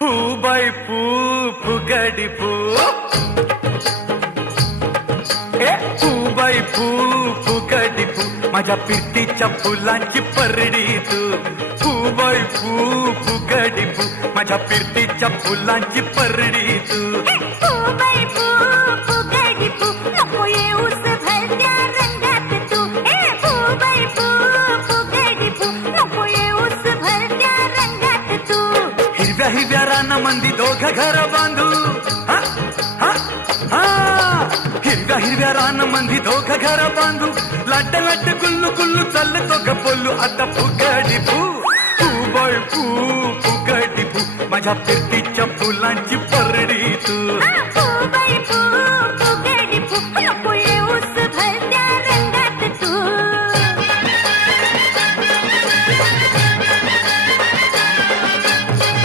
फू बाई फू फुगडी फू ए फू बाई फू फुगडी फू माझ्या पिरतीच्या फुलांची परडी तू फू बाई फू फुगडी फू माझ्या पिरतीच्या फुलांची परडी तू फू बाई फू फुगडी फू नको येऊस भलत्या रंगात तू फू बाई फू फुगडी फू नको येऊस भलत्या रंगात तू हिरव्या हिरव्या रानामंदी दोघं घर बांधू हा हा हा हिरव्या हिरव्या रानामंदी दोघं घर बांधू लाट लाट गुल्लू गुल्लू चालतो ग बोलू आता फुगडी फू फू बाई फू फुगडी फू माझ्या पिरतीच्या फुलांची परडी तू